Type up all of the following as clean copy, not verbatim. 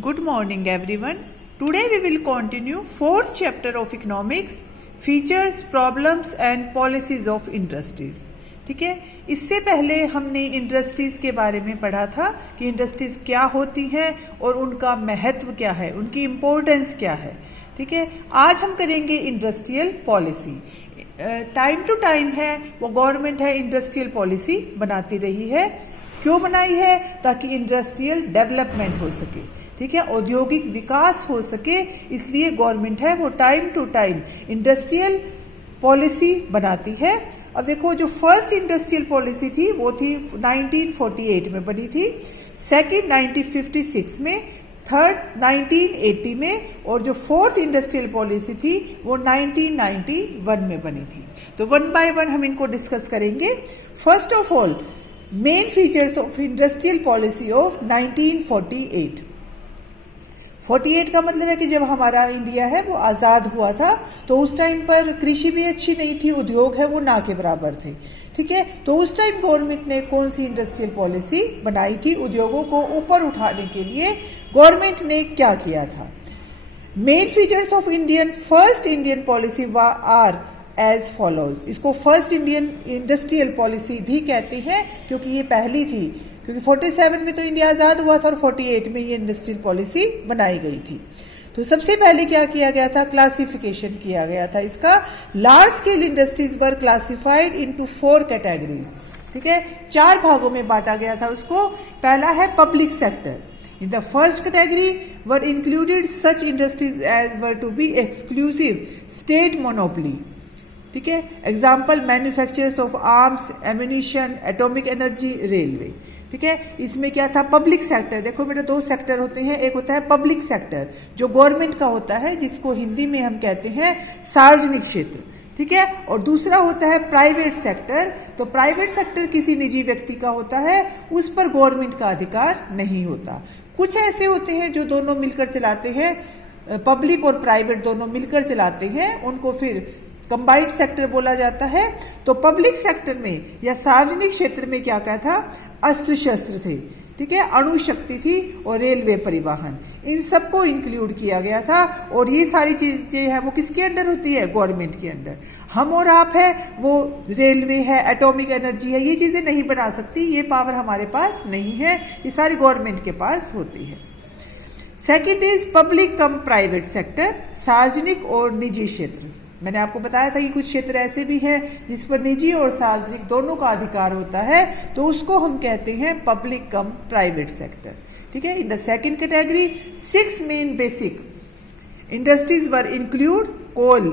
Good morning everyone. Today we will continue fourth chapter of economics, features, problems and policies of industries. ठीक है, इससे पहले हमने industries के बारे में पढ़ा था कि इंडस्ट्रीज क्या होती हैं और उनका महत्व क्या है, उनकी इम्पोर्टेंस क्या है. ठीक है, आज हम करेंगे industrial policy. Time to time है वो गवर्नमेंट है इंडस्ट्रियल पॉलिसी बनाती रही है. क्यों बनाई है? ताकि इंडस्ट्रियल डेवलपमेंट हो सके. ठीक है, औद्योगिक विकास हो सके, इसलिए गवर्नमेंट है वो time to time industrial policy बनाती है. अब देखो, जो फर्स्ट इंडस्ट्रियल पॉलिसी थी वो थी 1948 में बनी थी, सेकंड 1956 में, थर्ड 1980 में और जो फोर्थ इंडस्ट्रियल पॉलिसी थी वो 1991 में बनी थी. तो वन बाय वन हम इनको डिस्कस करेंगे. First of all, main features of industrial policy of 1948. 48 का मतलब है कि जब हमारा इंडिया है वो आज़ाद हुआ था, तो उस टाइम पर कृषि भी अच्छी नहीं थी, उद्योग है वो ना के बराबर थे. ठीक है, तो उस टाइम गवर्नमेंट ने कौन सी इंडस्ट्रियल पॉलिसी बनाई थी? उद्योगों को ऊपर उठाने के लिए गवर्नमेंट ने क्या किया था? Main features of first Indian policy are as follows. इसको फर्स्ट इंडियन इंडस्ट्रियल पॉलिसी भी कहते हैं क्योंकि ये पहली थी, क्योंकि 47 में तो इंडिया आज़ाद हुआ था और 48 में ये इंडस्ट्रियल पॉलिसी बनाई गई थी. तो सबसे पहले क्या किया गया था? क्लासिफिकेशन किया गया था इसका. लार्ज स्केल इंडस्ट्रीज वर क्लासिफाइड इनटू 4 कैटेगरीज. ठीक है, 4 भागों में बांटा गया था उसको. पहला है public sector. In the first category were included such industries as were to be exclusive state monopoly. ठीक है, example manufacturers of arms, ammunition, atomic energy, railway. ठीक है, इसमें क्या था? Public sector. देखो बेटा, 2 सेक्टर होते हैं. एक होता है पब्लिक सेक्टर जो गवर्नमेंट का होता है, जिसको हिंदी में हम कहते हैं सार्वजनिक क्षेत्र. ठीक है, और दूसरा होता है प्राइवेट सेक्टर. तो प्राइवेट सेक्टर किसी निजी व्यक्ति का होता है, उस पर गवर्नमेंट का अधिकार नहीं होता. कुछ ऐसे होते हैं जो दोनों मिलकर चलाते हैं, पब्लिक और प्राइवेट दोनों मिलकर चलाते हैं, उनको फिर कंबाइंड सेक्टर बोला जाता है. तो पब्लिक सेक्टर में या सार्वजनिक क्षेत्र में क्या क्या था? अस्त्र शस्त्र थे. ठीक है, अणु शक्ति थी और रेलवे परिवहन, इन सबको इंक्लूड किया गया था. और ये सारी चीजें हैं वो किसके अंडर होती है? गवर्नमेंट के अंडर. हम और आप है वो रेलवे है, एटॉमिक एनर्जी है, ये चीजें नहीं बना सकती, ये पावर हमारे पास नहीं है, ये सारी गवर्नमेंट के पास होती है. Second is public come private sector, सार्वजनिक और निजी क्षेत्र. मैंने आपको बताया था कि कुछ क्षेत्र ऐसे भी हैं जिस पर निजी और सार्वजनिक दोनों का अधिकार होता है, तो उसको हम कहते हैं पब्लिक कम प्राइवेट सेक्टर. ठीक है, in the second category 6 main basic industries were include coal,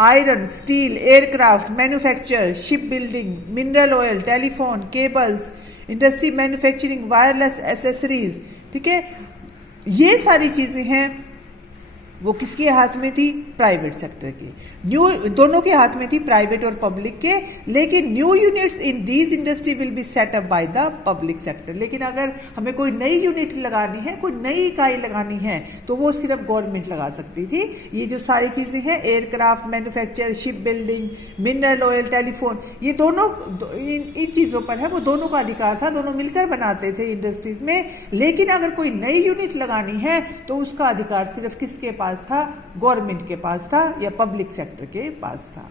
iron, steel, aircraft, manufacture, ship building, mineral oil, telephone, cables, industry manufacturing, wireless accessories. ठीक है, ये सारी चीजें हैं वो किसके हाथ में थी? प्राइवेट सेक्टर के. न्यू दोनों के हाथ में थी, प्राइवेट और पब्लिक के. लेकिन new units in these industry will be set up by the public sector. लेकिन अगर हमें कोई नई यूनिट लगानी है, कोई नई इकाई लगानी है, तो वो सिर्फ गवर्नमेंट लगा सकती थी. ये जो सारी चीजें हैं, aircraft, manufacture, ship building, mineral oil, telephone, ये दोनों इन चीजों पर है वो दोनों का अधिकार था, दोनों मिलकर बनाते थे इंडस्ट्रीज में. लेकिन अगर कोई नई यूनिट लगानी है तो उसका अधिकार सिर्फ किसके पास था? गवर्नमेंट के पास था या पब्लिक सेक्टर के पास था.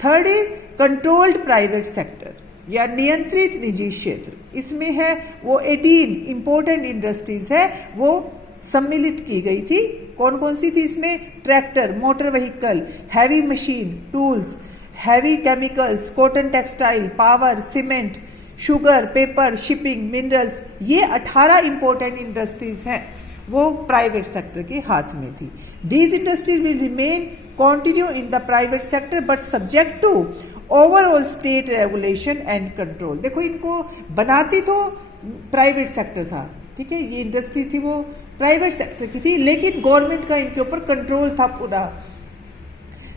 Third is controlled private sector या नियंत्रित निजी क्षेत्र. इसमें है वो 18 इंपोर्टेंट इंडस्ट्रीज है वो सम्मिलित की गई थी. कौन कौन सी थी इसमें? Tractor, motor vehicle, heavy machine, tools, heavy chemicals, cotton textile, power, cement, sugar, paper, shipping, minerals. ये 18 इंपोर्टेंट इंडस्ट्रीज हैं वो प्राइवेट सेक्टर के हाथ में थी. These industries will remain continue in the private sector but subject to overall state regulation and control. देखो, इनको बनाती तो प्राइवेट सेक्टर था. ठीक है, ये इंडस्ट्री थी वो प्राइवेट सेक्टर की थी, लेकिन गवर्नमेंट का इनके ऊपर कंट्रोल था. पूरा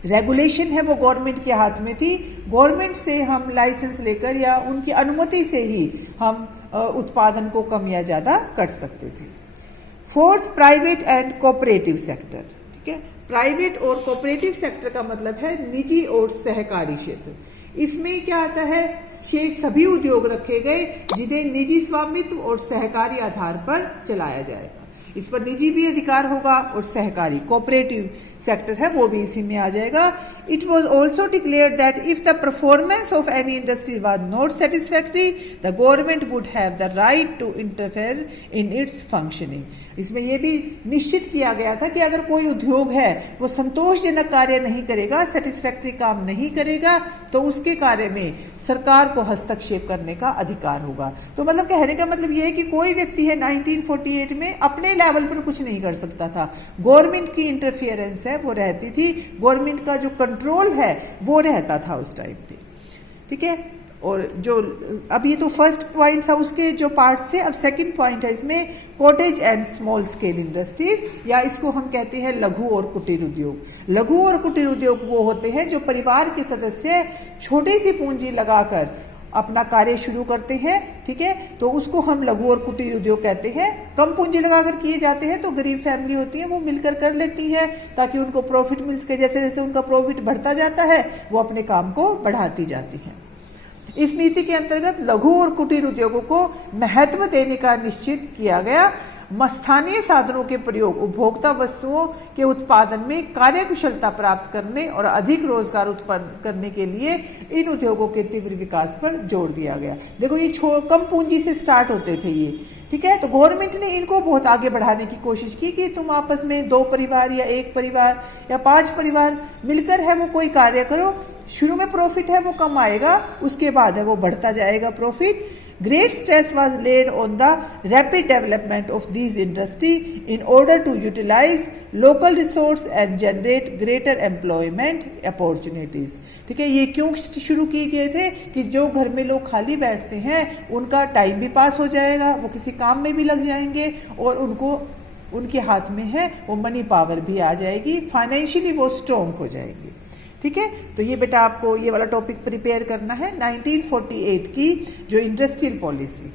रेगुलेशन है वो गवर्नमेंट के हाथ में थी. गवर्नमेंट से हम लाइसेंस लेकर या उनकी अनुमति से ही हम उत्पादन को कम या ज्यादा कर सकते थे. Fourth, private and cooperative sector. ठीक है, प्राइवेट और कोऑपरेटिव सेक्टर का मतलब है निजी और सहकारी क्षेत्र. इसमें क्या आता है? शेष सभी उद्योग रखे गए जिन्हें निजी स्वामित्व और सहकारी आधार पर चलाया जाएगा. इस पर निजी भी अधिकार होगा और सहकारी कोऑपरेटिव सेक्टर है वो भी इसी में आ जाएगा। It was also declared that if the performance of any industry was not satisfactory the government would have the right to interfere in its functioning. इसमें यह भी निश्चित किया गया था कि अगर कोई उद्योग है वो संतोषजनक कार्य नहीं करेगा, सेटिस्फैक्ट्री काम नहीं करेगा, तो उसके कार्य में सरकार को हस्तक्षेप करने का अधिकार होगा। तो मतलब कहने का मतलब यह है कि कोई व्यक्ति है 1948 में अपने लेवल पर कुछ नहीं कर सकता था, गवर्नमेंट की इंटरफियरेंस है वो रहती थी, गवर्नमेंट का जो कंट्रोल है वो रहता था उस टाइम पे। ठीक है, और जो अब ये तो फर्स्ट पॉइंट था, उसके जो पार्ट्स थे, अब सेकंड पॉइंट है इसमें cottage and small scale industries, या इसको हम कहते हैं लघु और कुटीर उद्योग। लघु और कुटीर उद्योग वो होते हैं जो परिवार के सदस्य छोटी सी पूंजी लगाकर अपना कार्य शुरू करते हैं। ठीक है, तो उसको हम लघु और कुटीर उद्योग कहते हैं। कम पूंजी लगाकर किए जाते हैं तो गरीब फैमिली होती है वो मिलकर कर लेती है ताकि उनको प्रॉफिट मिल सके। जैसे जैसे उनका प्रॉफिट बढ़ता जाता है वो अपने काम को बढ़ाती जाती है। इस नीति के अंतर्गत लघु और कुटीर उद्योगों को महत्व देने का निश्चित किया गया। स्थानीय साधनों के प्रयोग, उपभोक्ता वस्तुओं के उत्पादन में कार्यकुशलता प्राप्त करने और अधिक रोजगार उत्पन्न करने के लिए इन उद्योगों के तीव्र विकास पर जोर दिया गया। देखो ये कम पूंजी से स्टार्ट होते थे ये। ठीक है, तो गवर्नमेंट ने इनको बहुत आगे बढ़ाने की कोशिश की कि तुम आपस में 2 परिवार या 1 परिवार या 5 परिवार मिलकर है वो कोई कार्य करो। शुरू में प्रॉफिट है वो कम आएगा, उसके बाद है वो बढ़ता जाएगा profit. Great stress was laid on the rapid development of these industry in order to utilize local resource and generate greater employment opportunities। ठीक है, ये क्यों शुरू किए गए थे कि जो घर में लोग खाली बैठते हैं उनका टाइम भी पास हो जाएगा, वो किसी काम में भी लग जाएंगे और उनको उनके हाथ में है वो मनी पावर भी आ जाएगी, फाइनेंशियली वो स्ट्रॉन्ग हो जाएंगे। ठीक है, तो ये बेटा आपको ये वाला टॉपिक प्रिपेयर करना है 1948 की जो इंडस्ट्रियल पॉलिसी